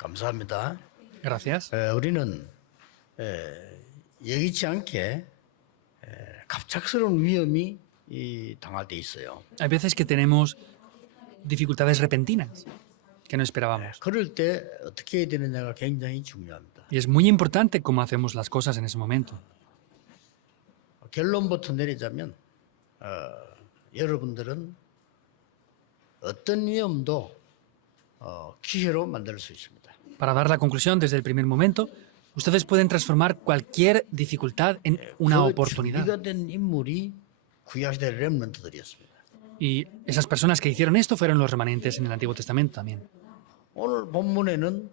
감사합니다. Gracias. 우리는 예기치 않게 갑작스러운 위험이 당할 때 있어요. Hay veces que tenemos dificultades repentinas que no esperábamos. 그럴 때 어떻게 해야 되느냐가 굉장히 중요합니다. Y es muy importante cómo hacemos las cosas en ese momento. 결론부터 내리자면 여러분들은 어떤 위험도 기회로 만들 수 있습니다. Para dar la conclusión desde el primer momento, ustedes pueden transformar cualquier dificultad en una 그 oportunidad. 준비가 된 인물이 구약시대 렘넌트들이었습니다. Y esas personas que hicieron esto fueron los remanentes en el Antiguo Testamento también. 오늘 본문에는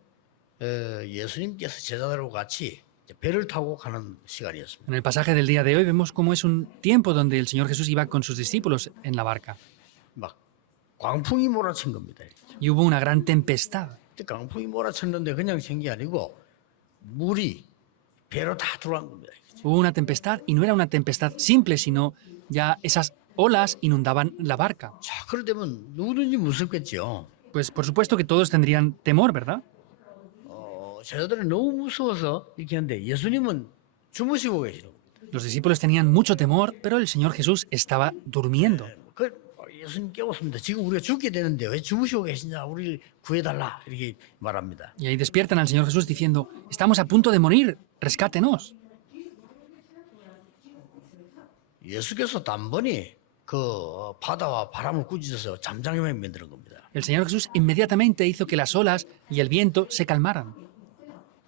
예수님께서 제자들과 같이 배를 타고 가는 시간이었습니다. En el pasaje del día de hoy vemos cómo es un tiempo donde el Señor Jesús iba con sus discípulos en la barca. 막 광풍이 몰아친 겁니다. Y hubo una gran tempestad. 근데 광풍이 몰아쳤는데 그냥 친 게 아니고 물이 배로 다 들어간 겁니다. Hubo una tempestad y no era una tempestad simple, sino ya esas olas inundaban la barca. 자, 그러려면 누구든지 무섭겠죠. Pues por supuesto que todos tendrían temor, ¿verdad? 제자들은 너무 무서워서 이렇게 하는데 예수님은 주무시고 계시는 겁니다. Los discípulos tenían mucho temor, pero el Señor Jesús estaba durmiendo. 예수님 깨웠습니다. 지금 우리가 죽게 되는데 왜 주무시고 계시냐? 우리를 구해달라. 이렇게 말합니다. Y ahí despiertan al Señor Jesús diciendo, estamos a punto de morir, rescátenos. 예수께서 단번에 그 바다와 바람을 꾸짖어서 잠잠하게 만드는 겁니다. El Señor Jesús inmediatamente hizo que las olas y el viento se calmaran.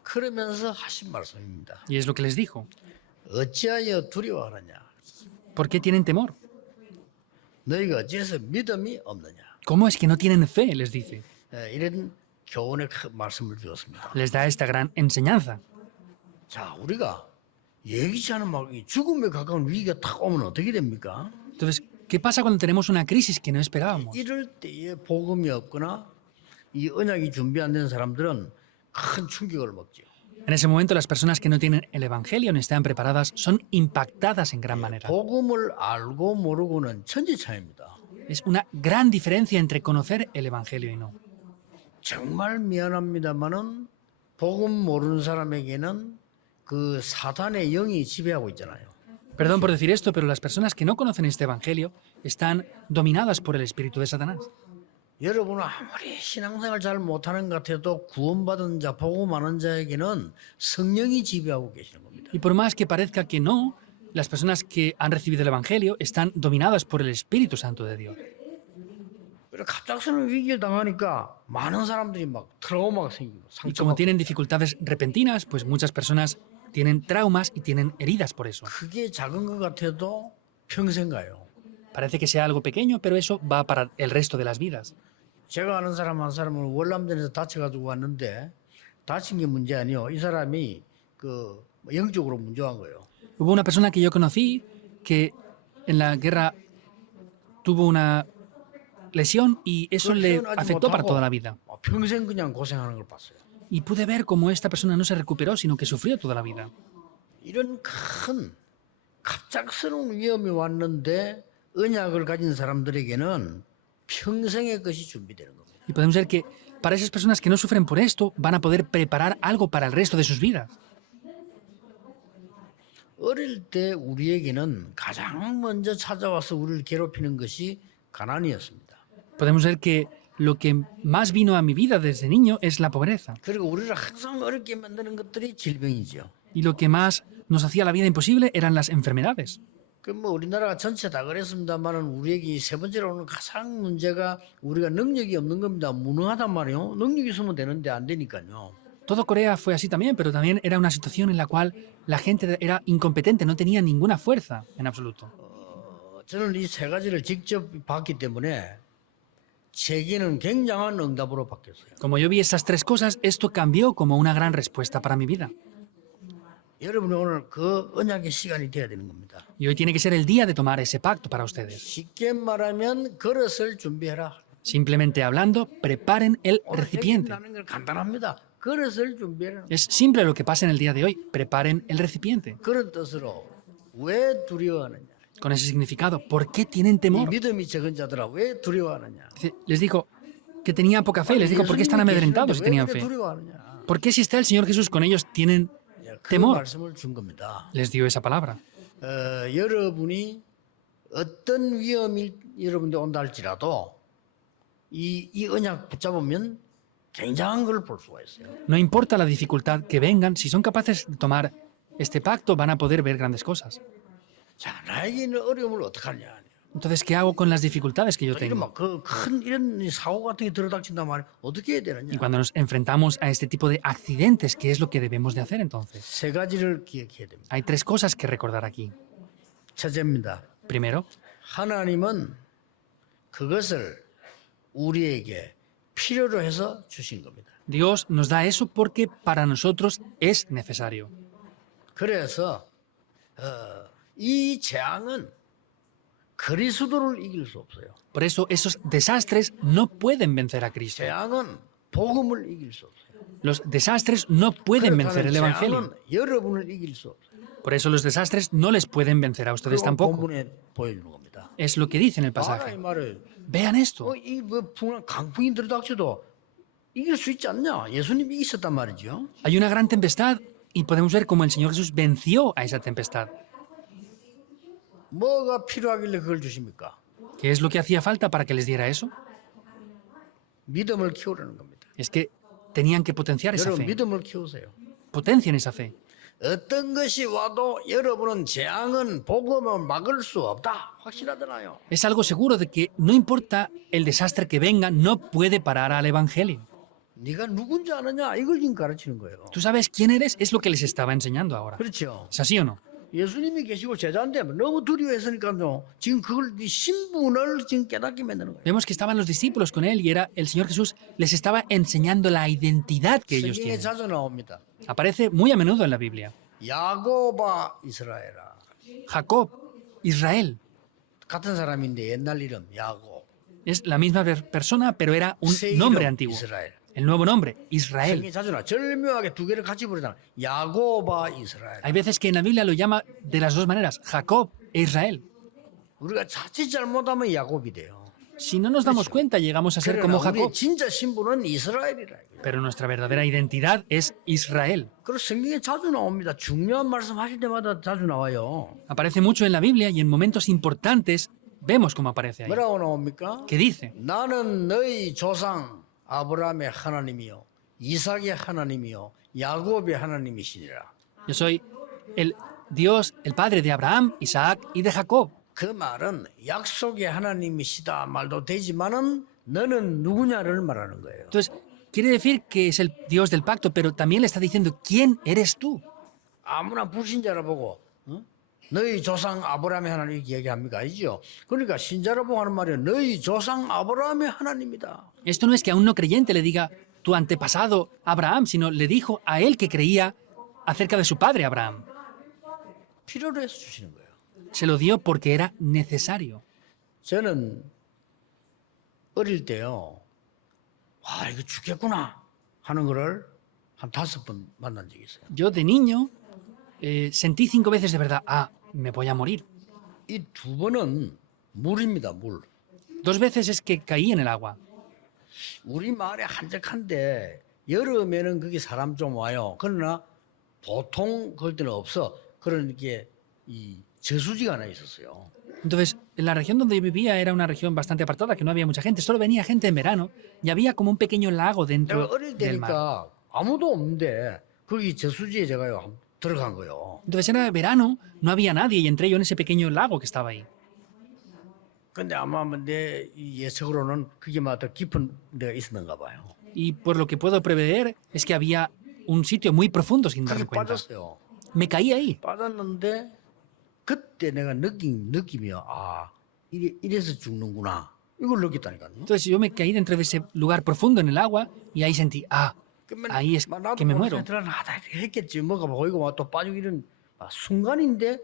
그러면서 하신 말씀입니다. Y es lo que les dijo. 어찌하여 두려워하느냐? ¿Por qué tienen temor? 너희가 어찌해서 믿음이 없느냐? ¿Cómo es que no tienen fe? Les dice. 이런 교훈의 말씀을 주었습니다. Les da esta gran enseñanza. 자, 우리가 예기치 않은 막 죽음에 가까운 위기가 탁 오면 어떻게 됩니까? Entonces, ¿qué pasa cuando tenemos una crisis que no esperábamos? 이럴 때에 복음이 없거나 이 언약이 준비 안 된 사람들은 큰 충격을 먹죠. En ese momento, las personas que no tienen el Evangelio ni están preparadas son impactadas en gran manera. 복음을 알고 모르고는 천지 차이입니다. Es una gran diferencia entre conocer el Evangelio y no. 정말 미안합니다만은 복음 모르는 사람에게는 그 사단의 영이 지배하고 있잖아요. Perdón por decir esto, pero las personas que no conocen este Evangelio están dominadas por el espíritu de Satanás. 여러분은 아무리 신앙생활 잘 못하는 것 같아도 구원받은 자, 복음 아는 자에게는 성령이 지배하고 계시는 겁니다. Y por más que parezca que no, las personas que han recibido el Evangelio están dominadas por el Espíritu Santo de Dios. 그래 갑작스러운 위기를 당하니까 많은 사람들이 막 트라우마가 생기고 Y como 상처가 tienen dificultades repentinas, pues muchas personas tienen traumas y tienen heridas por eso. 그게 작은 것 같아도 평생 가요. Parece que sea algo pequeño, pero eso va para el resto de las vidas. 제가 아는 사람 한 사람은 월남전에서 다쳐가지고 왔는데 다친 게 문제 아니요. 이 사람이 그 영적으로 문제한 거예요. Hubo una persona que yo conocí que en la guerra tuvo una lesión y eso le afectó para toda la vida. 평생 그냥 고생하는 걸 봤어요. Y pude ver cómo esta persona no se recuperó, sino que sufrió toda la vida. 이런 큰 갑작스러운 위험이 왔는데 언약을 가진 사람들에게는 평생의 것이 준비되는 겁니다. Y podemos ver que para esas personas que no sufren por esto, van a poder preparar algo para el resto de sus vidas. 어릴 때 우리에게는 가장 먼저 찾아와서 우리를 괴롭히는 것이 가난이었습니다. Podemos ver que lo que más vino a mi vida desde niño es la pobreza. 그리고 우리를 항상 어렵게 만드는 것들이 질병이죠. Y lo que más nos hacía la vida imposible eran las enfermedades. 그 뭐 우리나라가 전체 다 그랬습니다만은 우리에게 세 번째로 오는 가장 문제가 우리가 능력이 없는 겁니다. 무능하단 말이에요. 능력이 있으면 되는데 안 되니까요. Todo Corea fue así también, pero también era una situación en la cual la gente era incompetente, no tenía ninguna fuerza en absoluto. 저는 이 세 가지를 직접 봤기 때문에 제게는 굉장한 응답으로 바뀌었어요. Como yo vi esas tres cosas, esto cambió como una gran respuesta para mi vida. 여러분이 오늘 그 언약의 시간이 돼야 되는 겁니다. Y hoy tiene que ser el día de tomar ese pacto para ustedes. 쉽게 말하면 그릇을 준비해라. Simplemente hablando, preparen el 오늘 recipiente. 해결하는 건 간단합니다. 그릇을 준비해라. Es simple lo que pasa en el día de hoy. Preparen el recipiente. 그런 뜻으로 왜 두려워하느냐? Con ese significado, ¿por qué tienen 이 temor? 믿음이 적은 자들아 왜 두려워하느냐? Les digo, que tenía poca fe. Les dijo, ¿por qué están amedrentados si tenían fe? ¿Por qué si está el Señor Jesús con ellos tienen 그 temor? 말씀을 준 겁니다. Les dio esa palabra. 여러분이 어떤 위험이 여러분들 온다 할지라도 이 언약 붙잡으면 굉장한 걸 볼 수가 있어요. No importa la dificultad que vengan, si son capaces de tomar este pacto, van a poder ver grandes cosas. 자, 나에게 있는 어려움을 어떡하냐. Entonces, ¿qué hago con las dificultades que yo 이런 tengo? 막큰 이런 사고 같은 게 들어닥친단 말이야. 어떻게 해야 되느냐. Y cuando nos enfrentamos a este tipo de accidentes, ¿qué es lo que debemos de hacer entonces? 세 가지를 기억해야 됩니다. Hay tres cosas que recordar aquí. 첫째입니다. Primero, 하나님은 그것을 우리에게 필요로 해서 주신 겁니다. Dios nos da eso porque para nosotros es necesario. 그래서 이 재앙은 그리스도를 이길 수 없어요. Por eso esos desastres no pueden vencer a Cristo. 재앙은 복음을 이길 수 없어요. Los desastres no pueden vencer el Evangelio. 재앙은 여러분을 이길 수 없어요. Por eso los desastres no les pueden vencer a ustedes 그건 tampoco. 본문에 보여주는 겁니다. Es lo que dice en el 봐라 이 pasaje. 말을. Vean esto. 이뭐 강풍이 들어닥쳐도 이길 수 있지 않냐? 예수님이 이겼단 말이죠. Hay una gran tempestad y podemos ver cómo el Señor Jesús venció a esa tempestad. 뭐가 필요하길래 그걸 주십니까? ¿Qué es lo que hacía falta para que les diera eso? 믿음을 키우라는 겁니다. Es que tenían que potenciar esa 여러분 fe. 믿음을 키우세요. Potencien esa fe. 어떤 것이 와도 여러분은 재앙은 복음을 막을 수 없다. 확실하잖아요. Es algo seguro de que no importa el desastre que venga, no puede parar al Evangelio. 네가 누군지 아느냐? 이걸 지금 가르치는 거예요. ¿Tú sabes quién eres? Es lo que les estaba enseñando ahora. 그렇죠. ¿Es así o no? 예수님이 계시고 제자인데 너무 두려워했으니까요. 지금 그걸 네 신분을 지금 깨닫게 만드는 거예요. Vemos que estaban los discípulos con él y era el Señor Jesús les estaba enseñando la identidad que ellos 성경에 tienen. 자주 나옵니다. Aparece muy a menudo en la Biblia. 야고바 이스라엘아. Jacob, Israel. 같은 사람인데 옛날 이름 야곱. Es la misma persona, pero era un 새 nombre 이름 antiguo. 이스라엘. El nuevo nombre, Israel. 성경에 자주 나. 절묘하게 두 개를 같이 부르잖아. 야고바 이스라엘. Hay veces que en la Biblia lo llama de las dos maneras, Jacob e Israel. 우리가 자칫 잘못하면 야곱이 돼요. Si no nos damos cuenta, llegamos a ser 그러나 como 우리 Jacob. 진짜 신분은 이스라엘이라. Pero nuestra verdadera identidad es Israel. 그리고 성경에 자주 나옵니다. 중요한 말씀 하실 때마다 자주 나와요. Aparece mucho en la Biblia y en momentos importantes vemos cómo aparece ahí. 뭐라고 나옵니까? ¿Qué dice? 나는 너희 조상 아브라함의 하나님이요 이삭의 하나님이요 야곱의 하나님이시니라. Yo soy el Dios, el Padre de Abraham, Isaac y de Jacob. 그 말은 약속의 하나님이시다 말도 되지만은 너는 누구냐를 말하는 거예요. Entonces, quiere decir que es el Dios del pacto, pero también le está diciendo, ¿quién eres tú? 아무나 불신자를 보고 너희 조상 아브라함의 하나님 이렇게 얘기합니까? 아니죠. 그러니까 신자를 보고 하는 말이에요. 너희 조상 아브라함의 하나님이다. Esto no es que a un no creyente le diga tu antepasado Abraham, sino le dijo a él que creía acerca de su padre Abraham. 필요로 해서 주시는 거예요. Se lo dio porque era necesario. 저는 어릴 때요. 와 이거 죽겠구나 하는 거를 한 5번 만난 적이 있어요. Yo de niño sentí 5 veces de verdad, me voy a morir. 이 2번은 물입니다. 물. 2 veces es que caí en el agua. 우리 마을에 한적한데 여름에는 거기 사람 좀 와요. 그러나 보통 그럴 때는 없어. 그런 게 이 저수지가 하나 있었어요. Entonces, en la región donde yo vivía era una región bastante apartada, que no había mucha gente, solo venía gente en verano y había como un pequeño lago 내가 dentro 어릴 del mar. 때니까 아무도 없는데 거기 저수지에 제가요 들어간 거예요. Entonces era verano, no había nadie y entré yo en ese pequeño lago que estaba ahí. 근데 아마 내 예측으로는 그게 막 더 깊은 데가 있었는가 봐요. Y por lo que puedo prever es que había un sitio muy profundo sin darme 거기 cuenta. 빠졌어요. Me caí ahí. 빠졌는데 그때 내가 느낌이요. 이래서 죽는구나. 이걸 느꼈다니까요. Entonces yo me caí dentro de ese lugar profundo en el agua y ahí sentí, ahí es que me muero. 했겠지. 뭐가 보이고 막 또 빠지고 이런 순간인데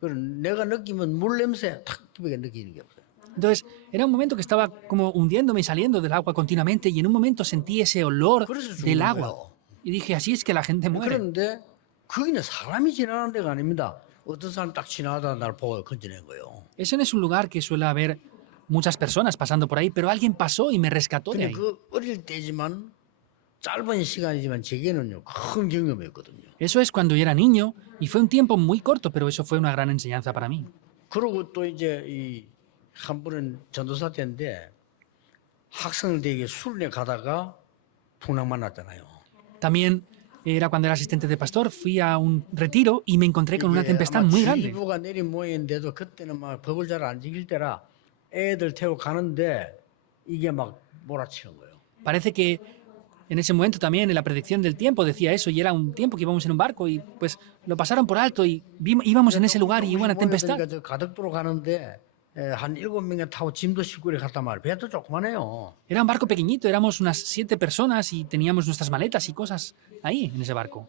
내가 느끼면 물 냄새 탁 깊게 느끼는 게 없어요. Entonces era un momento que estaba como hundiéndome y saliendo del agua continuamente y en un momento sentí ese olor del agua. Y dije, así es que la gente muere. 그런데 거기는 사람이 지나가는 데가 아닙니다. 어떤 사람 딱 지나가다 날 보고 건져낸 거예요. Eso no es un lugar que suele haber muchas personas pasando por ahí, pero alguien pasó y me rescató de 근데 ahí. 그 어릴 때지만 짧은 시간이지만 제게는요 큰 경험이었거든요. Eso es cuando yo era niño y fue un tiempo muy corto, pero eso fue una gran enseñanza para mí. 그리고 또 이제 이 한 번은 전도사 때인데 학생들에게 수련회 가다가 풍랑 만났잖아요. También era cuando era asistente de pastor, fui a un retiro y me encontré con una 이게 tempestad 아마 muy grande. 주의보가 내린 모양인데도 그때는 막 법을 잘 안 지킬 때라 애들 태워 가는데 이게 막 몰아치는 거예요. Parece que en ese momento también en la predicción del tiempo decía eso y era un tiempo que íbamos en un barco y pues lo pasaron por alto y íbamos en ese lugar y hubo una tempestad. 그러니까 저 가덕도로 가는데 한 7명이 타고 짐도 싣고 이렇게 갔단 말이에요. 배도 조그만해요. Era un barco pequeñito, éramos unas 7 personas y teníamos nuestras maletas y cosas ahí en ese barco.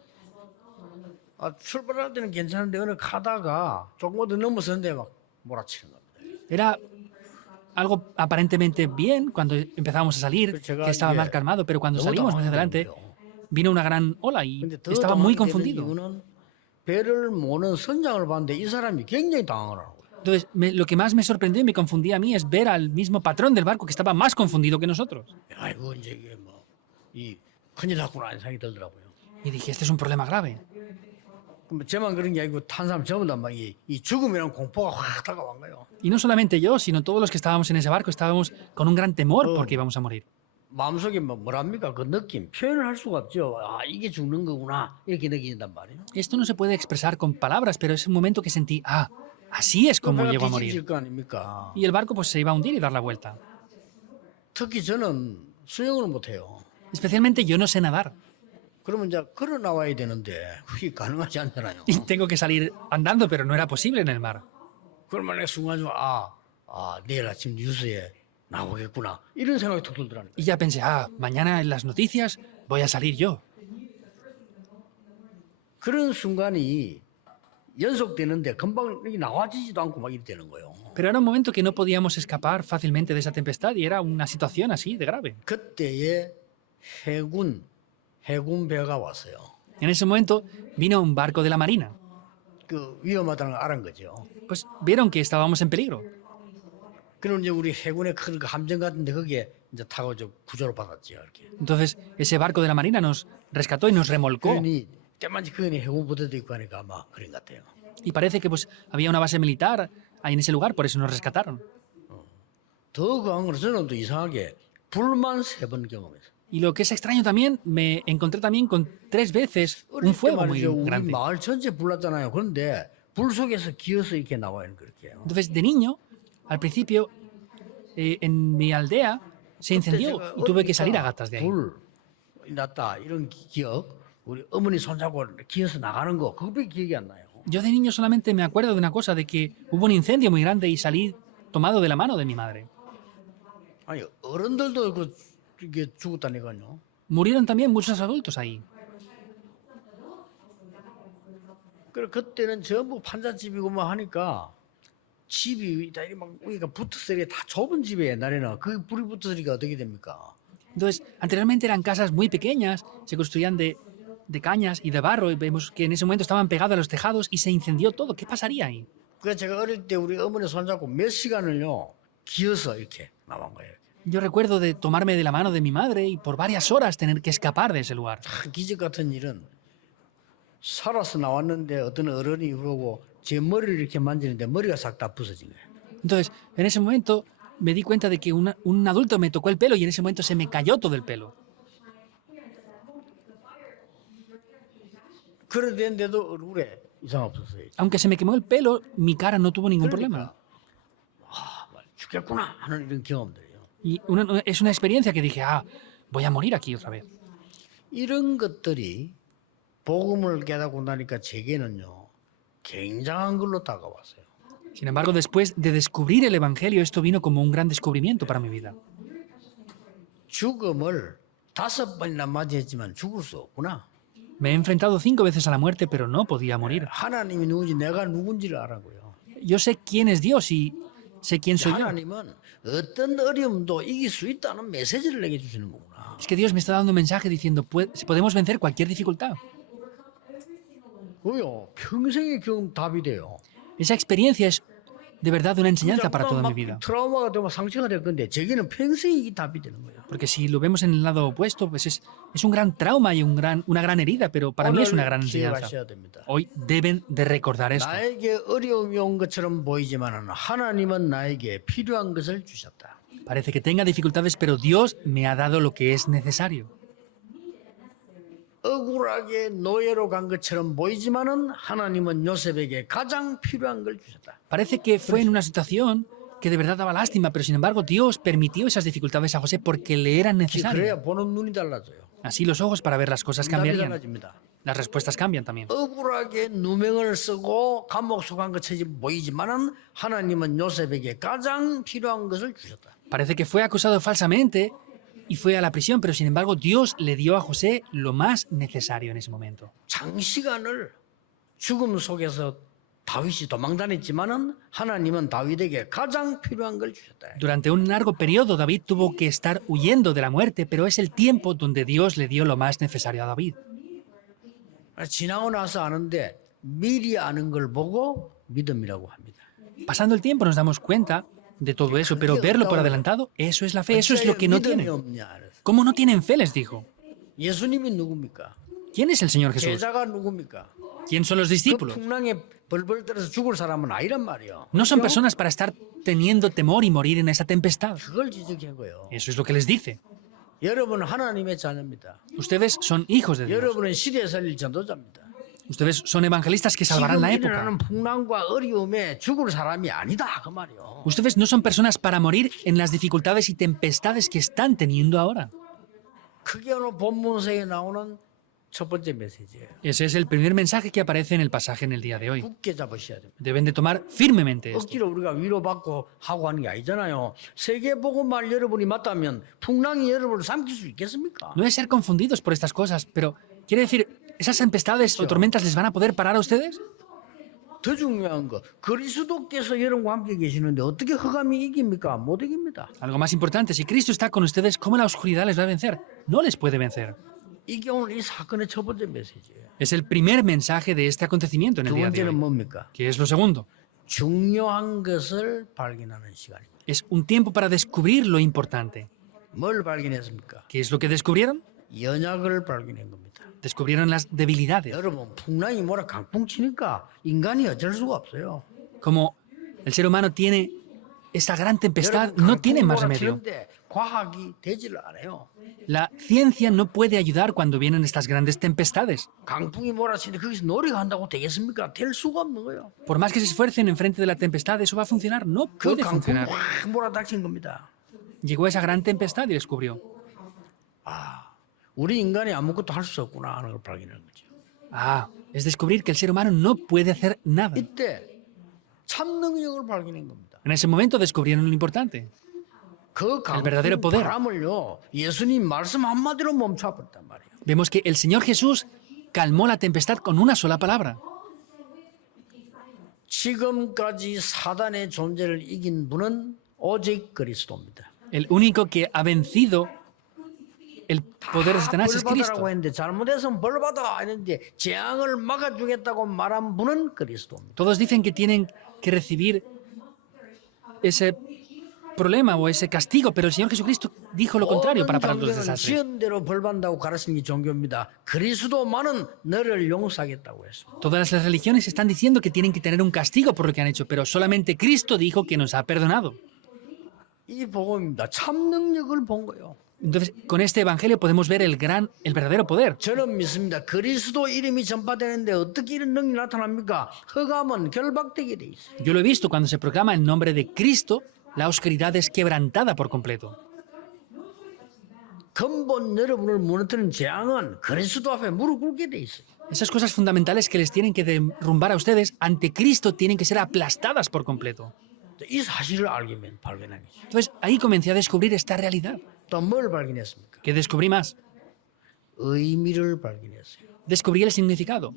아, 출발할 때는 괜찮은데 어느 가다가 조금 더 넘어섰는데 막 몰아치는 겁니다. Era algo aparentemente bien cuando empezábamos a salir, que estaba mal calmado, pero cuando salimos más adelante vino una gran ola y 근데 더 estaba muy 당황되는 confundido. 이유는 배를 모는 선장을 봤는데 이 사람이 굉장히 당황을 하고 Entonces, lo que más me sorprendió y me confundía a mí es ver al mismo patrón del barco que estaba más confundido que nosotros. 아이고 이제 이게 뭐 이 큰일 났구나 하는 생각이 들더라고요. Y dije, este es un problema grave. 그럼 저만 그런 게 아니고 탄 사람 전부 다 막 이 죽음이라는 공포가 확 다가온 거예요. Y no solamente yo, sino todos los que estábamos en ese barco estábamos con un gran temor porque íbamos a morir. 마음속에 뭐랍니까 그 느낌 표현을 할 수가 없죠. 아 이게 죽는 거구나 이렇게 느낀단 말이에요. Esto no se puede expresar con palabras, pero es un momento que sentí, así es como 배가 llego a 뒤집질 morir. 거 아닙니까? Y el barco pues se iba a hundir y dar la vuelta. 특히 저는 수영을 못해요. Especialmente yo no sé nadar 그러면 이제 걸어 나와야 되는데 그게 가능하지 않잖아요. y tengo que salir andando, pero no era posible en el mar. 그러면 내가 순간적으로 내일 아침 뉴스에 나오겠구나 이런 생각이 툭 들더라는 거예요. Y ya pensé, mañana en las noticias voy a salir yo. 그런 순간이 연속되는데 금방 이게 나와지지도 않고 막 이렇게 되는 거예요. Pero era un momento que no podíamos escapar fácilmente de esa tempestad y era una situación así de grave. 그때에 해군 배가 왔어요. En ese momento vino un barco de la marina. 그 위험하다는 걸 알은 거죠. Pues vieron que estábamos en peligro. 그럼 이제 우리 해군의 큰 그 함정 같은데 거기에 이제 타고 저 구조를 받았죠. 이렇게. Entonces ese barco de la marina nos rescató y nos remolcó. 그러니 때마치 그거니 해군 부대도 있고 하니까 아마 그런 것 같아요. Y parece que pues había una base militar ahí en ese lugar, por eso nos rescataron. 더 강한 건 저는 또 이상하게 불만 3번 경험했어요. Y lo que es extraño también, me encontré también con 3 veces un 어릴 때 fuego muy 말이죠. 우리 grande. 마을 전체 불났잖아요. 그런데 불 속에서 기어서 이렇게 나와요. 그렇게. Entonces de niño, al principio, en mi aldea se incendió y tuve que salir a gatas de ahí. 불 났다 이런 기억. 우리 어머니 손잡고 기어서 나가는 거 그거밖에 기억이 안 나요. Yo de niño solamente me acuerdo de una cosa, de que hubo un incendio muy grande y salí tomado de la mano de mi madre. 아니 어른들도 이게 죽었다니까요. Murieron también muchos adultos ahí. 그래 그때는 전부 판잣집이고 뭐 하니까 집이 다 이렇게 막 우리가 붙어서리게 다 좁은 집에 옛날에는 그 불이 붙어서리가 어떻게 됩니까? Entonces, anteriormente eran casas muy pequeñas, se construían de cañas y de barro, y vemos que en ese momento estaban pegados a los tejados y se incendió todo. ¿Qué pasaría ahí? 그래서 제가 어릴 때 우리 어머니 손잡고 몇 시간을요 기어서 이렇게 나간 거예요. Yo recuerdo de tomarme de la mano de mi madre y por varias horas tener que escapar de ese lugar. 참 기적 같은 일은 살아서 나왔는데 어떤 어른이 그러고 제 머리를 이렇게 만지는데 머리가 싹 다 부서진 거예요. Entonces, en ese momento me di cuenta de que un adulto me tocó el pelo y en ese momento se me cayó todo el pelo. 그런데도 얼굴에 이상 없었어요. Aunque se me quemó el pelo, mi cara no tuvo ningún problema. 죽겠구나 하는 이런 경험들이요. Y es una experiencia que dije, voy a morir aquí otra vez. 이런 것들이 복음을 깨닫고 나니까 제게는요 굉장한 걸로 다가왔어요. Sin embargo, después de descubrir el Evangelio, esto vino como un gran descubrimiento para mi vida. 죽음을 5번이나 맞이했지만 죽을 수 없구나. Me he enfrentado 5 veces a la muerte, pero no podía morir. 하나님이 누군지 내가 누군지를 알아고요. Yo sé quién es Dios y sé quién soy yo. 하나님은 어떤 어려움도 이길 수 있다는 메시지를 내게 주시는 거구나. Es que Dios me está dando un mensaje diciendo, podemos vencer cualquier dificultad. 그요 평생의 경험 답이 돼요. Esa experiencia es de verdad una enseñanza para toda mi vida. 트라우마가 되고 상처가 될 건데 저기는 평생 이 답이 되는 거예요. Porque si lo vemos en el lado opuesto, pues es un gran trauma y una gran herida, pero para mí es una gran 오늘 enseñanza. 기억하셔야 됩니다. Hoy deben de recordar esto. 나에게 어려움이 온 것처럼 보이지만 하나님은 나에게 필요한 것을 주셨다. Parece que tenga dificultades, pero Dios me ha dado lo que es necesario. 억울하게 노예로 간 것처럼 보이지만은 하나님은 요셉에게 가장 필요한 걸 주셨다. Parece que fue en una situación que de verdad daba lástima, pero sin embargo Dios permitió esas dificultades a José porque le eran necesarias. 그래야 보는 눈이 달라져요. Así los ojos para ver las cosas 답이 cambiarían. 달라집니다. Las respuestas cambian también. 억울하게 누명을 쓰고 감옥 속한 것처럼 보이지만은 하나님은 요셉에게 가장 필요한 것을 주셨다. Parece que fue acusado falsamente y fue a la prisión, pero sin embargo Dios le dio a José lo más necesario en ese momento. 장시간을 죽음 속에서 다윗이 도망다녔지만은 하나님은 다윗에게 가장 필요한 걸 주셨다. Durante un largo periodo David tuvo que estar huyendo de la muerte, pero es el tiempo donde Dios le dio lo más necesario a David. 지나고 나서 아는데 미리 아는 걸 보고 믿음이라고 합니다. Pasando el tiempo nos damos cuenta de todo eso, pero verlo por adelantado, eso es la fe, eso es lo que no 믿음이 tienen. 없냐? ¿Cómo no tienen fe? Les dijo. 예수님이 누굽니까? ¿Quién es el Señor Jesús? 제자가 누굽니까? ¿Quién son los 그 discípulos? 풍랑에 벌벌 떨어서 죽을 사람은 아니란 말이에요. No son personas para estar teniendo temor y morir en esa tempestad. 그걸 지적한 거예요. Eso es lo que les dice. 여러분은 하나님의 자녀입니다. Ustedes son hijos de Dios. 여러분은 시대에 살릴 전도자입니다. Ustedes son evangelistas que salvarán 지금 la época. 일어나는 풍랑과 어려움에 죽을 사람이 아니다 그 말이요. Ustedes no son personas para morir en las dificultades y tempestades que están teniendo ahora. 그게 오늘 본문서에 나오는 첫 번째 메시지예요. Ese es el primer mensaje que aparece en el pasaje en el día de hoy. 굳게 잡으셔야 됩니다. Deben de tomar firmemente esto. 억지로 우리가 위로받고 하고 하는 게 아니잖아요. 세계복음말 여러분이 맞다면 풍랑이 여러분을 삼킬 수 있겠습니까? No es ser confundidos por estas cosas, pero quiere decir, ¿esas tempestades o tormentas les van a poder parar a ustedes? 더 중요한 거 그리스도께서 여러분과 함께 계시는데 어떻게 흑암이 이깁니까? 못 이깁니다. Algo más importante, si Cristo está con ustedes, ¿cómo la oscuridad les va a vencer? No les puede vencer. 이게 오늘 이 사건의 첫 번째 메시지예요. Es el primer mensaje de este acontecimiento en el 두 día de 번째는 hoy. 뭡니까? ¿Qué es lo segundo? 중요한 것을 발견하는 시간입니다. Es un tiempo para descubrir lo importante. 뭘 발견했습니까? ¿Qué es lo que descubrieron? 연약을 발견한 겁니다. Descubrieron las debilidades. 여러분 풍랑이 뭐라 강풍 치니까 인간이 어쩔 수가 없어요. Como el ser humano tiene esa gran tempestad, no tiene más remedio. 치는데 과학이 되지를 않아요. La ciencia no puede ayudar cuando vienen estas grandes tempestades. 강풍이 몰아치는데 거기서 노래가 한다고 되겠습니까? 될 수가 없는 거예요. Por más que se esfuercen enfrente de la tempestad, ¿eso va a funcionar? No 그 puede 강풍이 funcionar. 확 몰아닥친 겁니다. Llegó esa gran tempestad y descubrió. 우리 인간이 아무것도 할 수 없구나 하는 걸 발견하는 거죠. Ah, es descubrir que el ser humano no puede hacer nada. 이때 참 능력을 발견한 겁니다. En ese momento descubrieron lo importante. 그 El verdadero 강풍 poder. 바람을요 예수님 말씀 한마디로 멈춰버렸단 말이에요. Vemos que el Señor Jesús calmó la tempestad con una sola palabra. 지금까지 사단의 존재를 이긴 분은 오직 그리스도입니다. El único que ha vencido el poder de Satanás es 벌 Cristo. 받으라고 했는데 잘못해서 벌 받아 했는데 재앙을 막아주겠다고 말한 분은 그리스도입니다. Todos dicen que tienen que recibir ese problema o ese castigo, pero el Señor Jesucristo dijo lo contrario para parar los 종교는 desastres. 지은 대로 벌 받는다고 가르치는 게 종교입니다. 그리스도만은 너를 용서하겠다고 했습니다. Todas las religiones están diciendo que tienen que tener un castigo por lo que han hecho, pero solamente Cristo dijo que nos ha perdonado. 이 복음입니다. 참 능력을 본 거예요. Entonces, con este evangelio podemos ver el verdadero poder. 저는 믿습니다. 그리스도 이름이 전파되는데 어떻게 이런 능력이 나타납니까? 흑암은 결박되게 돼 있어요. Yo lo he visto cuando se proclama el nombre de Cristo, la oscuridad es quebrantada por completo. 근본 여러분을 무너뜨리는 재앙은 그리스도 앞에 무릎 꿇게 돼 있어요. Esas cosas fundamentales que les tienen que derrumbar a ustedes ante Cristo tienen que ser aplastadas por completo. 이 사실을 알게 발견한 거죠. Entonces, ahí comencé a descubrir esta realidad. 또 뭘 발견했습니까? ¿Qué descubrí más? 의미를 발견했어요. Descubrí el significado.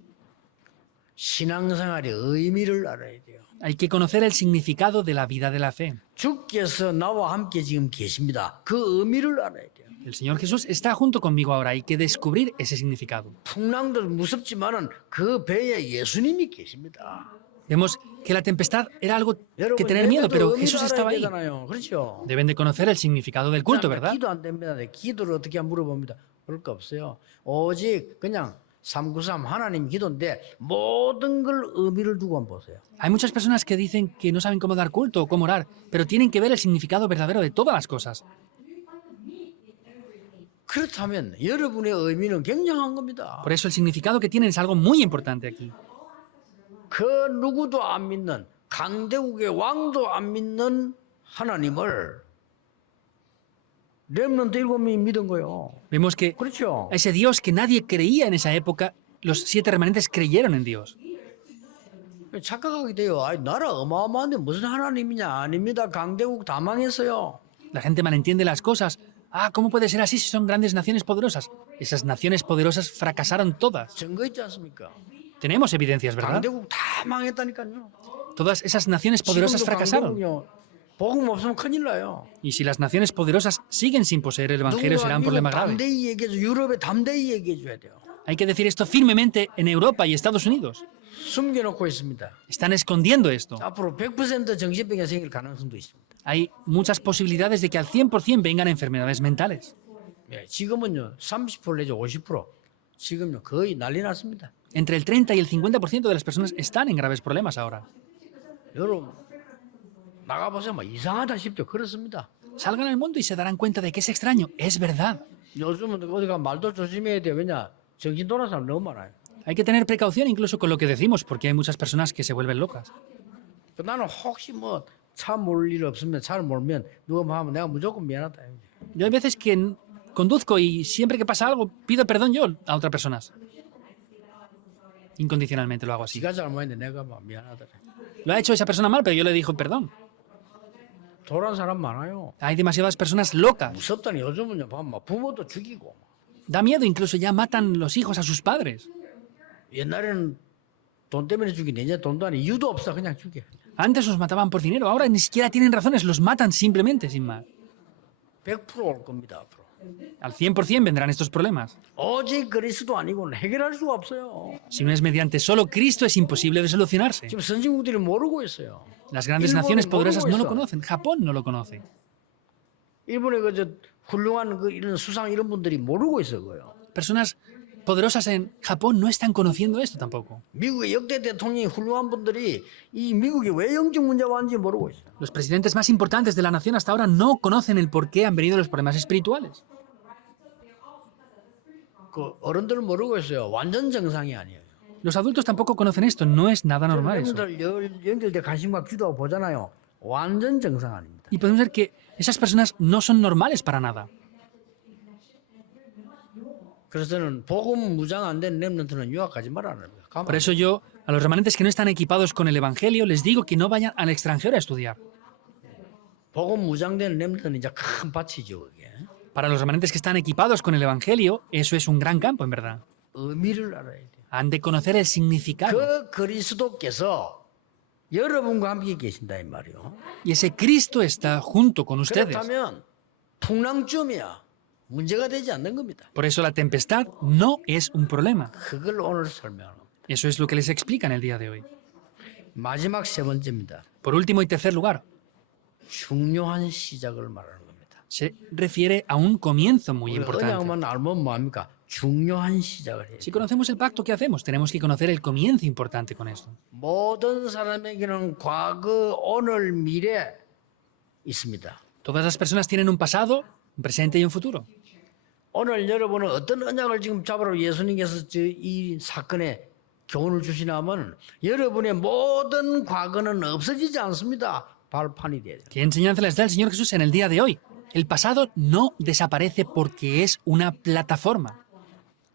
신앙생활의 의미를 알아야 돼요. Hay que conocer el significado de la vida de la fe. 주께서 나와 함께 지금 계십니다. 그 의미를 알아야 돼요. El Señor Jesús está junto conmigo ahora. Hay que descubrir ese significado. 풍랑도 무섭지만은 그 배에 예수님이 계십니다. Vemos que la tempestad era algo que 여러분 tener miedo, 예배도 pero 의미를 Jesús 알아야 estaba ahí. 되잖아요. 그렇죠? Deben de conocer el significado del culto, ¿verdad? 기도 안 됩니다. 네, 기도를 어떻게 물어봅니다. 그럴 거 없어요. 오직 그냥 393 하나님 기도인데 모든 걸 의미를 두고 한번 보세요. Hay muchas personas que dicen que no saben cómo dar culto o cómo orar, pero tienen que ver el significado verdadero de todas las cosas. 그렇다면 여러분의 의미는 굉장한 겁니다. Por eso el significado que tienen es algo muy importante aquí. 그 누구도 안 믿는 강대국의 왕도 안 믿는 하나님을 렘넌트 7명이 믿은 거예요. Vemos que 그렇죠? ese Dios que nadie creía en esa época, los 7 remanentes creyeron en Dios. 착각하게 돼요. 아이, 나라 어마어마한데 무슨 하나님이냐? 아닙니다. 강대국 다 망했어요. La gente malentiende las cosas. Ah, ¿cómo puede ser así si son grandes naciones poderosas? Esas naciones poderosas fracasaron todas. 증거 있지 않습니까? Tenemos evidencias, ¿verdad? 강대국 다 망했다니까요. Todas esas naciones poderosas 지금도 fracasaron. 강대국요. 복음 없으면 큰일 나요. Y si las naciones poderosas siguen sin poseer el Evangelio, será un problema grave. 담대히 얘기해줘. 유럽에 담대히 얘기해줘야 돼요. Hay que decir esto firmemente en Europa y Estados Unidos. 숨겨놓고 있습니다. Están escondiendo esto. 앞으로 100% 정신병이 생길 가능성도 있습니다. Hay muchas posibilidades de que al 100% vengan enfermedades mentales. 예, 지금은요 30% 내지 50% 지금요 거의 난리 났습니다. Entre el 30 y el 50% de las personas están en graves problemas ahora. 여러분 나가보세요. 막 이상하다 싶죠. 그렇습니다. Salgan al mundo y se darán cuenta de que es extraño. Es verdad. 요즘은 어디가 말도 조심해야 돼요. 왜냐 정신 돌아서 사람 너무 많아요. Hay que tener precaución incluso con lo que decimos, porque hay muchas personas que se vuelven locas. 나는 혹시 뭐 차 몰 일 없으면 차를 몰면 누가 뭐 하면 내가 무조건 미안하다. Yo hay veces que conduzco y siempre que pasa algo pido perdón yo a otras personas. Incondicionalmente lo hago así. 지가 잘못했는데 내가 막 미안하다. Lo ha hecho esa persona mal, pero yo le digo perdón. 돌아온 사람 많아요. Hay demasiadas personas locas. 무섭다니 요즘은요. 막 부모도 죽이고. Da miedo, incluso ya matan los hijos a sus padres. 옛날에는 돈 때문에 죽이네. 이제 돈도 아니 이유도 없어 그냥 죽여. Antes los mataban por dinero, ahora ni siquiera tienen razones, los matan simplemente, sin más. 100%올 겁니다 앞으로. Al 100% vendrán estos problemas. 오직 그리스도 아니고는 해결할 수가 없어요. Si no es mediante solo Cristo, es imposible de solucionarse. 지금 선진국들이 모르고 있어요. Las grandes 일본이 naciones poderosas no lo 모르고 있어. conocen, Japón no lo conoce. 일본의 그저 훌륭한 그 이런 수상 이런 분들이 모르고 있어 그요. Personas poderosas en Japón no están conociendo esto tampoco. 미국의 역대 대통령이 훌륭한 분들이 이 미국이 왜 영적 문제가 왔는지 모르고 있어요. Los presidentes más importantes de la nación hasta ahora no conocen el por qué han venido los problemas espirituales. 그 어른들은 모르고 있어요. 완전 정상이 아니에요. Los adultos tampoco conocen esto, no es nada normal eso. 여러분들 연결돼 관심과 기도하고 보잖아요. 완전 정상 아닙니다. Y podemos ver que esas personas no son normales para nada. 그래서는 복음 무장 안 된 렘넌트는 유학가지 말라는 거예요. 가만. Por eso yo, a los remanentes que no están equipados con el Evangelio, les digo que no vayan al extranjero a estudiar. 복음 무장된 렘넌트는 이제 큰 밭이죠, 그게. Para los remanentes que están equipados con el Evangelio, eso es un gran campo, en verdad. 의미를 알아야 돼요. Han de conocer el significado. 그 그리스도께서 여러분과 함께 계신다 이 말이요. Y ese Cristo está junto con ustedes. 그렇다면 풍랑쯤이야 문제가 되지 않는 겁니다. Por eso la tempestad no es un problema. 그걸 오늘 설명하는 겁니다. Eso es lo que les explica en el día de hoy. 마지막 세 번째입니다. Por último y tercer lugar, 중요한 시작을 말하는 겁니다. se refiere a un comienzo muy 우리가 importante. 언약만 알면 뭐합니까? 중요한 시작을 해요. Si conocemos el pacto, ¿qué hacemos? Tenemos que conocer el comienzo importante con esto. 모든 사람에게는 과거, 오늘, 미래 있습니다. Todas las personas tienen un pasado, un presente y un futuro. 오늘 여러분은 어떤 언약을 지금 잡으러 예수님께서 이 사건에 교훈을 주시냐면 여러분의 모든 과거는 없어지지 않습니다. 발판이 돼야 돼요. ¿Qué enseñanza les da el Señor Jesús en el día de hoy? El pasado no desaparece porque es una plataforma.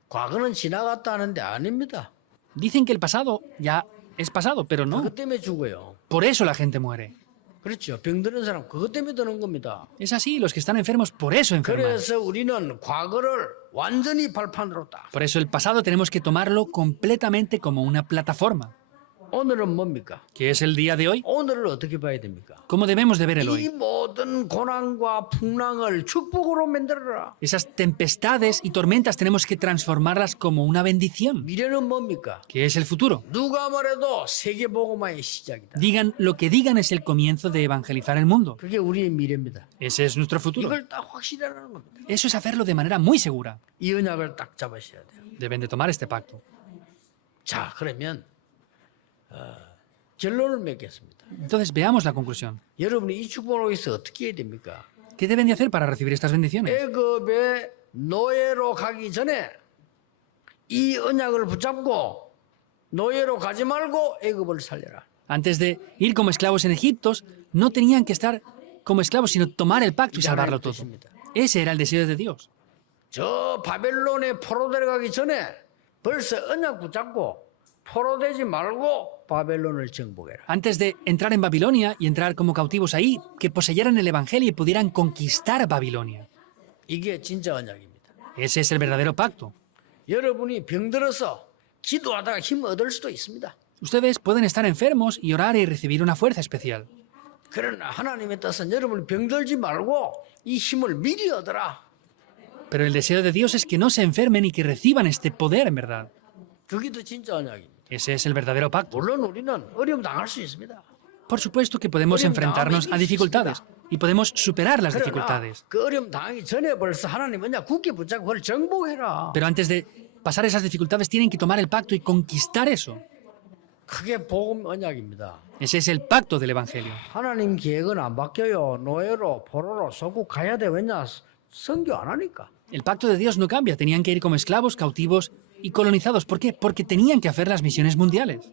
과거는 지나갔다 하는데 아닙니다. Dicen que el pasado ya es pasado, pero no. 그것 때문에 죽어요. Por eso la gente muere. 그렇죠. 병드는 사람 그것 때문에 드는 겁니다. Es así, los que están enfermos por eso enferman. 그래서 우리는 과거를 완전히 발판으로 딱. Por eso el pasado tenemos que tomarlo completamente como una plataforma. 오늘은 뭡니까? ¿Qué es el día de hoy? 오늘을 어떻게 봐야 됩니까? ¿Cómo debemos de ver el 이 hoy? 모든 고난과 풍랑을 축복으로 만들어라. Esas tempestades y tormentas tenemos que transformarlas como una bendición. 미래는 뭡니까? ¿Qué es el futuro? 누가 말해도 세계복음화의 시작이다. Digan lo que digan es el comienzo de evangelizar el mundo. 그게 우리의 미래입니다. Ese es nuestro futuro. 이걸 딱 확실히 하는 겁니다. Eso es hacerlo de manera muy segura. 이 언약을 딱 잡으셔야 돼요. Deben de tomar este pacto. 자, 그러면 결론을 맺겠습니다. Entonces veamos la conclusión. 여러분이 이 축복을 위해서 어떻게 해야 됩니까? ¿Qué deben de hacer para recibir estas bendiciones? 애굽의 노예로 가기 전에 이 언약을 붙잡고 노예로 가지 말고 애굽을 살려라. Antes de ir como esclavos en Egipto, no tenían que estar como esclavos, sino tomar el pacto y salvarlo todo. Ese era el deseo de Dios. 저 바벨론에 포로 들어가기 전에 벌써 언약 붙잡고 포로되지 말고 바벨론을 정복해라. Antes de entrar en Babilonia y entrar como cautivos ahí, que poseyeran el Evangelio y pudieran conquistar Babilonia. 이게 진짜 언약입니다. Ese es el verdadero pacto. 여러분이 병들어서 기도하다가 힘 얻을 수도 있습니다. Ustedes pueden estar enfermos y orar y recibir una fuerza especial. 그러나 하나님의 뜻은 여러분이 병들지 말고 이 힘을 미리 얻어라. Pero el deseo de Dios es que no se enfermen y que reciban este poder en verdad. 그게 더 진짜 언약입니다. Ese es el verdadero pacto. 물론 우리는 어려움 당할 수 있습니다. Por supuesto que podemos enfrentarnos a dificultades y podemos superar las 그러나 dificultades. 그 어려움 당하기 전에 벌써 하나님 언약 굳게 붙잡고 그걸 정복해라. Pero antes de pasar esas dificultades tienen que tomar el pacto y conquistar eso. 그게 복음 언약입니다. Ese es el pacto del Evangelio. 하나님 계획은 안 바뀌어요. 노예로 포로로 소국 가야 돼. 왜냐? 선교 안 하니까. El pacto de Dios no cambia. Tenían que ir como esclavos, cautivos y colonizados. ¿Por qué? Porque tenían que hacer las misiones mundiales.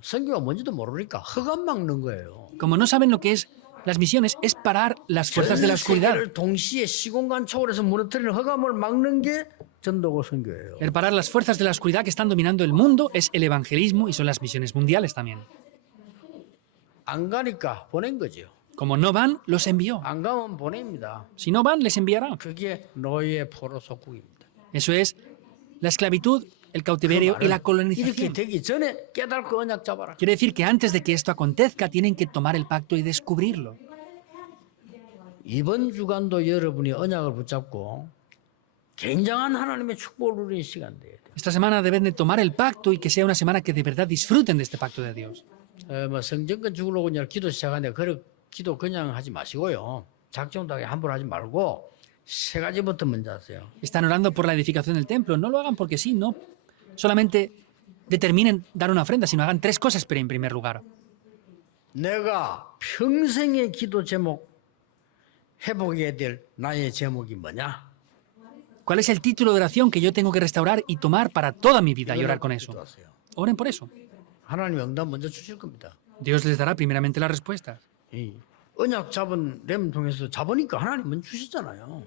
선교가 뭔지도 모르니까 허감 막는 거예요. Como no saben lo que es las misiones, es parar las fuerzas de la oscuridad. 세계를 동시에 시공간 초월해서 무너뜨리는 허감을 막는 게 전도고 선교예요. El parar las fuerzas de la oscuridad que están dominando el mundo es el evangelismo y son las misiones mundiales también. 안 가니까 보낸 거죠. Como no van, los envió. 안 가면 보냅니다. Si no van, les enviará. 그게 노예 포로 소국입니다. Eso es la esclavitud, el cautiverio y la 이렇게 colonización. 되기 전에 깨닫고 언약 잡아라. Quiere decir que antes de que esto acontezca, tienen que tomar el pacto y descubrirlo. 이번 주간도 여러분이 언약을 붙잡고 굉장한 하나님의 축복을 누리는 시간 돼야 돼요. Esta semana deben de tomar el pacto y que sea una semana que de verdad disfruten de este pacto de Dios. 뭐 성전권 죽으려고 그냥 기도 시작하는데 그 기도 그냥 하지 마시고요. 작정도 하게 함부로 하지 말고 세 가지부터 먼저 하세요. Están orando por la edificación del templo. No lo hagan porque sí, no. Solamente determinen dar una ofrenda, sino hagan tres cosas, pero en primer lugar. 내가 평생의 기도 제목 회복해야 될 나의 제목이 뭐냐? ¿Cuál es el título de oración que yo tengo que restaurar y tomar para toda mi vida y orar con eso? 기도하세요. Oren por eso. 하나님 응답 먼저 주실 겁니다. Dios les dará primeramente las respuestas. 이 언약 잡은 렘 통해서 잡으니까 하나님 먼저 주시잖아요.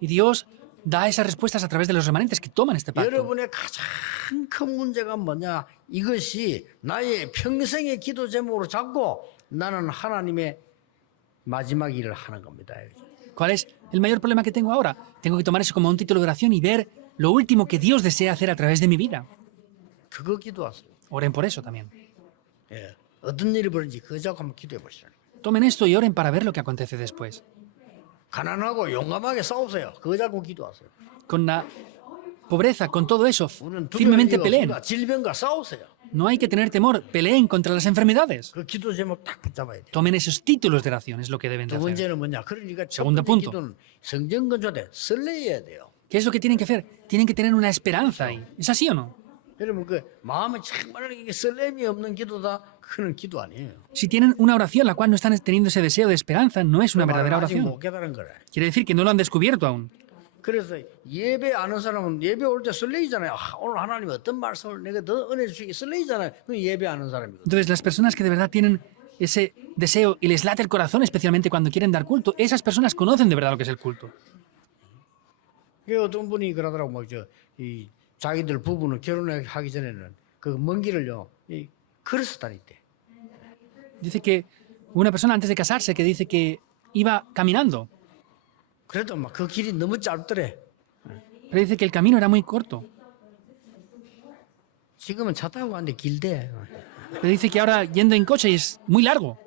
Y Dios da esas respuestas a través de los remanentes que toman este pacto. 여러분의 가장 큰 문제가 뭐냐? 이것이 나의 평생의 기도 제목으로 잡고 나는 하나님의 마지막 일을 하는 겁니다. ¿Cuál es el mayor problema que tengo ahora? Tengo que tomar eso como un título de oración y ver lo último que Dios desea hacer a través de mi vida. 그거 기도하세요. Oren por eso también. 예. 어떤 일이 벌어진지 그거 잡고 한번 기도해 보시라는 거예요. Tomen esto y oren para ver lo que acontece después. 가난하고 용감하게 싸우세요. 그거 잡고 기도하세요. Con la pobreza, con todo eso, 우리는 firmemente 두려움이 peleen. 없습니다. 질병과 싸우세요. No hay que tener temor, peleen contra las enfermedades. 그 기도 제목 딱 붙잡아야 돼요. Tomen esos títulos de oración, es lo que deben de 두 hacer. 번째는 뭐냐? 그러니까 첫 Segundo 번째 punto. 기도는 성전 건조대 설레야 돼요. ¿Qué es lo que tienen que hacer? Tienen que tener una esperanza ahí. ¿Es así o no? 여러분 그 마음이 정말 이게 설렘이 없는 기도다. 그는 기도 아니에요. Si tienen una oración la cual no están teniendo ese deseo de esperanza, no es una verdadera 아직 oración. 못 깨달은 거래. Quiere decir que no lo han descubierto aún. 그래서 예배 아는 사람은 예배 올 때 설레이잖아요. 아, 오늘 하나님이 어떤 말씀을 내가 더 은혜 주시기 설레이잖아요. 그 예배 아는 사람이거든. Entonces, las personas que de verdad tienen ese deseo y les late el corazón, especialmente cuando quieren dar culto, esas personas conocen de verdad lo que es el culto. 그 어떤 분이 그러더라고 이 자기들 부부는 결혼하기 전에는 그 먼 길을요 걸어서 다녔대. Dice que una persona antes de casarse que dice que iba caminando, 그래도 막 그 길이 너무 짧더래. pero dice que el camino era muy corto. 지금은 차 타고 가는데 길대. Pero dice que ahora yendo en coche es muy largo.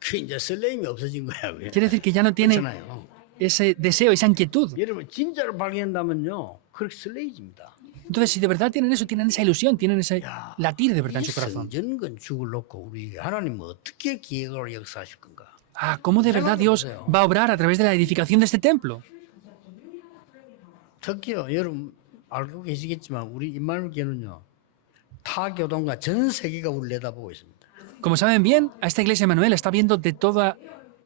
그 이제 설레임이 없어진 거야. 그게. Quiere decir que ya no tiene 그렇잖아요. ese deseo, esa inquietud. 여러분 진짜로 발견한다면요, 그렇게 설레집니다. Entonces, si de verdad tienen eso, tienen esa ilusión, tienen ese latir de verdad en 이 su corazón. 성전 건축을 놓고 우리 하나님 어떻게 계획을 역사하실 건가? Ah, ¿cómo de verdad Dios va a obrar a través de la edificación de este templo? 특히요, 여러분 알고 계시겠지만 우리 임마누엘 교회는요, 타 교동과 전 세계가 우리를 내다보고 있습니다. Como saben bien, a esta iglesia Manuel está viendo de todo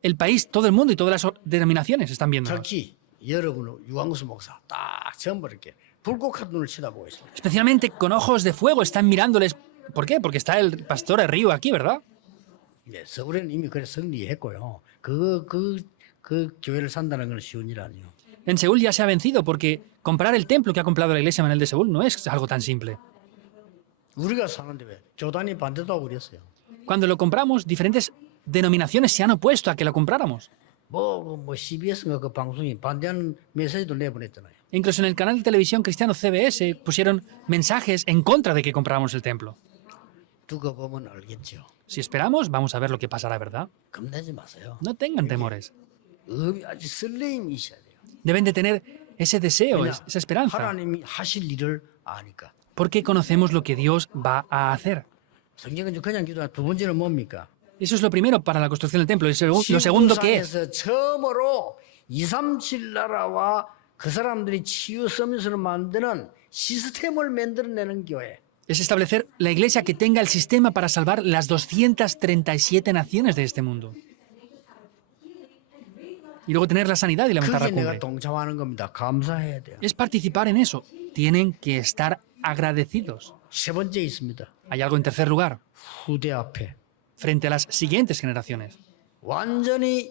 el país, todo el mundo y todas las denominaciones están viendo. 특히 여러분 유광수 목사 딱 전부 이렇게 불꽃 눈을 쳐다보고 있습니다. Especialmente con ojos de fuego están mirándoles. ¿Por qué? Porque está el pastor de Río aquí, ¿verdad? 네, 서울에는 이미 그래 승리했고요. 그 교회를 산다는 건 쉬운 일 아니에요. En Seúl ya se ha vencido porque comprar el templo que ha comprado la iglesia Manuel de Seúl no es algo tan simple. 우리가 사는데 왜 교단이 반대도 하고 그랬어요. Cuando lo compramos, diferentes denominaciones se han opuesto a que lo compráramos. 뭐 CBS인가 그 방송이 반대하는 메시지도 내보냈잖아요. Incluso en el canal de televisión cristiano CBS pusieron mensajes en contra de que compráramos el templo. 두고 보면 알겠죠. Si esperamos, vamos a ver lo que pasará, ¿verdad? 겁내지 마세요. No tengan temores. 아주 설레임이 있어야 돼요. Deben de tener ese deseo, 왜냐? esa esperanza, 하나님이 하실 일을 아니까. porque conocemos lo que Dios va a hacer. 성경은 그냥 기도한 두 번째는 뭡니까? Eso es lo primero para la construcción del templo. Y lo segundo, ¿qué es? 지구상에서 처음으로 237 나라와 그 사람들이 치유 서밋을 만드는 시스템을 만들어내는 교회. Es establecer la iglesia que tenga el sistema para salvar las 237 naciones de este mundo. Y luego tener la sanidad y levantar la 그게 내가 cumbre. 동참하는 겁니다. 감사해야 돼요. Es participar en eso. Tienen que estar agradecidos. 세 번째 있습니다. Hay algo en tercer lugar, 후대 앞에 frente a las siguientes generaciones. 완전히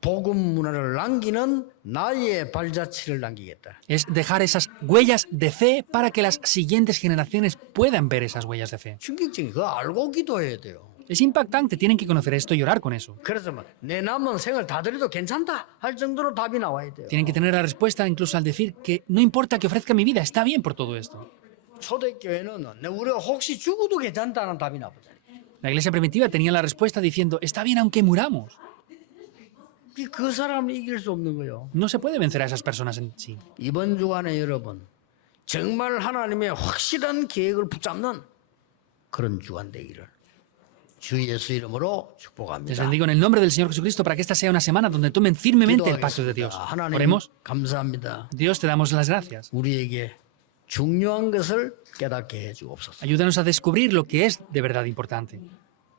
복음 문화를 남기는 나의 발자취를 남기겠다. Es dejar esas huellas de fe para que las siguientes generaciones puedan ver esas huellas de fe. 충격적인 그거 알고 기도해야 돼요. Es impactante, tienen que conocer esto y orar con eso. 그래서 내 남은 생을 다 드려도 괜찮다 할 정도로 답이 나와야 돼요. Tienen que tener la respuesta incluso al decir que no importa que ofrezca mi vida, está bien por todo esto. 초대교회는 우리가 혹시 죽어도 괜찮다는 답이 나오잖아요. La iglesia primitiva tenía la respuesta diciendo, está bien aunque muramos. 그 사람을 이길 수 없는 거예요. No se puede vencer a esas personas en sí. 이번 주간에 여러분 정말 하나님의 확실한 계획을 붙잡는 그런 주간 되기를 주 예수 이름으로 Les 축복합니다. bendigo en el nombre del Señor Jesucristo para que esta sea una semana donde tomen firmemente el pacto de Dios. 기도하겠습니다. 하나님 Oremos. 감사합니다. Dios, te damos las gracias. 우리에게 중요한 것을 깨닫게 해주옵소서. Ayúdanos a descubrir lo que es de verdad importante.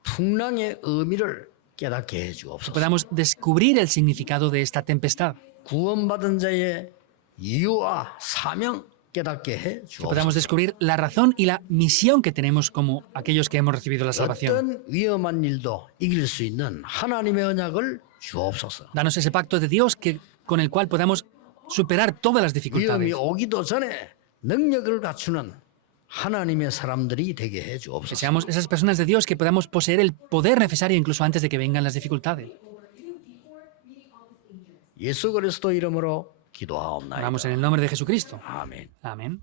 풍랑의 의미를 깨닫게 해주옵소서. Podamos descubrir el significado de esta tempestad. 구원받은 자의 이유와 사명 깨닫게 해 주옵소서. Podamos descubrir la razón y la misión que tenemos como aquellos que hemos recibido la salvación. 어떤 위험한 일도 이길 수 있는 하나님의 언약을 주옵소서. Danos ese pacto de Dios con el cual podamos superar todas las 위험이 dificultades. 오기도 전에 능력을 갖추는 하나님의 사람들이 되게 해 Que 주옵소서. seamos esas personas de Dios que podamos poseer el poder necesario incluso antes de que vengan las dificultades. 예수 그리스도 이름으로 기도하옵나이다. Oramos en el nombre de Jesucristo. 아멘. Amén.